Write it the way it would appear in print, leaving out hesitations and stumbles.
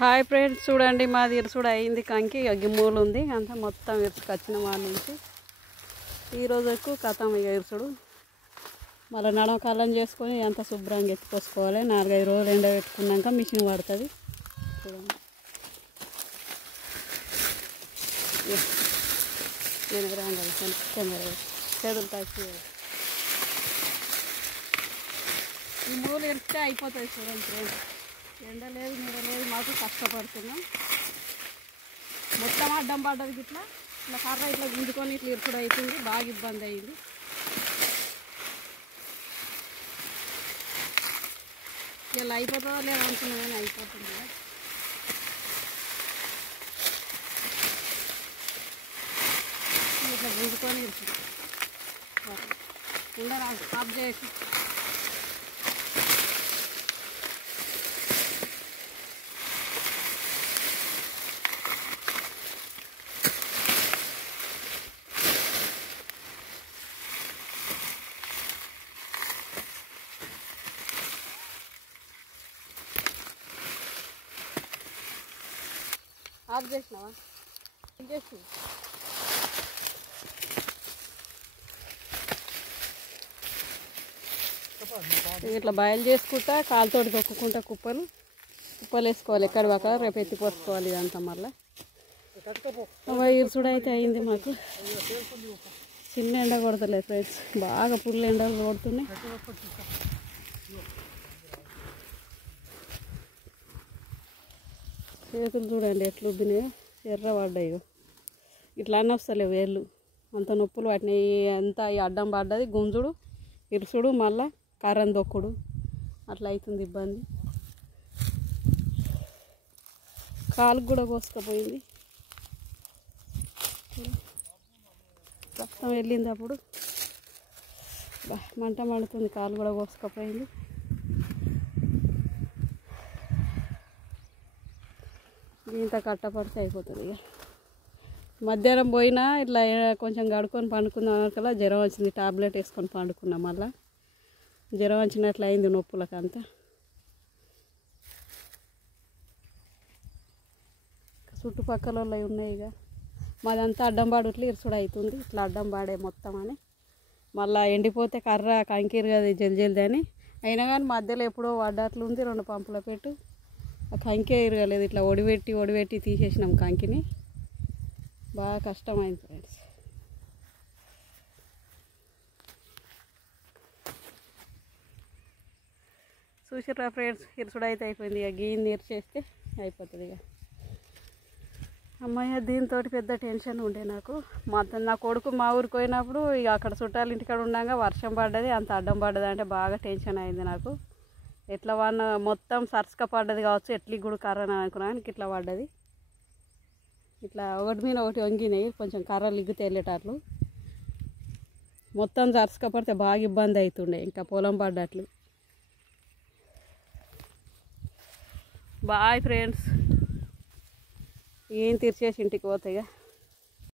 Hi friends, చూడండి మాది ఇరుసుడు అయింది. కంకి గిమ్మూలు ఉంది అంతా మొత్తం ఇరుసుకొచ్చిన వాళ్ళ నుంచి ఈ రోజుకు కథం ఇరుసుడు. మళ్ళీ నడమ కాలం చేసుకొని అంత శుభ్రంగా ఎత్తుకోసుకోవాలి. 4-5 రోజులు ఎండ పెట్టుకున్నాక మిషన్ పడుతుంది. చూడండి నేను రాగాలి కెమెరా చేతులు తాకి ఈ మూలు ఎరిస్తే అయిపోతుంది. చూడండి ఫ్రెండ్స్, ఎండ లేదు నీడ లేదు, మాకు కష్టపడుతున్నాం. మొత్తం అడ్డం పడ్డది. ఇట్లా కర్ర ఇట్లా గుంజుకొని ఇట్లా ఇరుకుడు అవుతుంది. బాగా ఇబ్బంది అయింది. ఇలా అయిపోతుందో లేదా అనుకున్నా కానీ అయిపోతుంది. ఇట్లా గుంజుకొని ఇరుకుడు ఉండరా ఆఫ్ చేసి ఆఫ్ చేసినావా? చేసి ఇట్లా బయలు చేసుకుంటా కాలుతోటి తొక్కుకుంటా కుప్పలు వేసుకోవాలి. ఎక్కడ పక్క రేపు ఎత్తి పోసుకోవాలి. ఇదంతా మళ్ళీ ఇరుసుడు అయితే అయింది. మాకు చిన్న ఎండ కొడతలేదు ఫ్రెండ్స్, బాగా పుల్ల ఎండలు కొడుతున్నాయి. చేతులు చూడండి ఎట్లు ఉబ్బినాయో, ఎర్ర పడ్డాయి. ఇట్లా అన్నీ వస్తలేవు వేళ్ళు, అంత నొప్పులు పట్టినాయి. అంతా ఈ అడ్డం పడ్డది, గుంజుడు ఇరుసుడు మళ్ళా కర్రను దొక్కుడు అట్లా అవుతుంది ఇబ్బంది. కాలుకు కూడా కోసుకపోయింది. రక్తం వెళ్ళింది. అప్పుడు మంట మండుతుంది. కాలు కూడా కోసుకపోయింది. ఇంత కట్టపడితే అయిపోతుంది. ఇక మధ్యాహ్నం పోయినా ఇట్లా కొంచెం గడుకొని పండుకుందాం అనకల్లా జ్వరం వచ్చింది. టాబ్లెట్ వేసుకొని పండుకున్నాం. మళ్ళీ జ్వరం వచ్చినట్లు అయింది నొప్పులకు అంతా. చుట్టుపక్కల వాళ్ళవి ఉన్నాయి. ఇక మాదంతా అడ్డం పాడుట్లు ఇరుసుడు అవుతుంది. ఇట్లా అడ్డం పాడే మొత్తం అని మళ్ళీ ఎండిపోతే కర్ర కంకిరు కదా జల్ది అని అయినా కానీ మధ్యలో ఎప్పుడో వడ్డట్లు ఉంది. 2 పంపుల పెట్టు ఆ కంకే ఇరగలేదు. ఇట్లా ఒడిపెట్టి తీసేసినాం కంకిని. బాగా కష్టమైంది ఫ్రెండ్స్. చూసిర్రా ఫ్రెండ్స్, ఇరుసుడు అయితే అయిపోయింది. ఇక గీని ఇరిచేస్తే అయిపోతుంది. ఇక అమ్మాయి దీంతో పెద్ద టెన్షన్ ఉండే నాకు. నా కొడుకు మా ఊరికి పోయినప్పుడు ఇక అక్కడ చుట్టాలు ఇంటికాడ ఉండగా వర్షం పడ్డది, అంత అడ్డం పడ్డది అంటే బాగా టెన్షన్ అయింది నాకు. ఎట్లా వాన మొత్తం సరస్క పడ్డది కావచ్చు, ఎట్లకి కూడా కర్రని అనుకున్నాను. ఇట్లా పడ్డది. ఇట్లా ఒకటి మీద ఒకటి వంగినాయి, కొంచెం కర్రలు ఇగ్గితే వెళ్ళేటట్లు. మొత్తం సరస్క పడితే బాగా ఇబ్బంది అవుతుండే, ఇంకా పొలం పడ్డట్లు. బాయ్ ఫ్రెండ్స్, ఏం తీర్చేసి ఇంటికి పోతాయిగా.